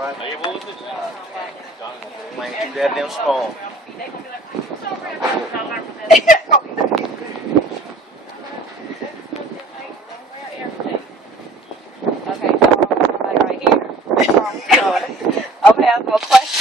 right? Man, you that damn strong. Okay, so somebody right here. Okay, I have a question.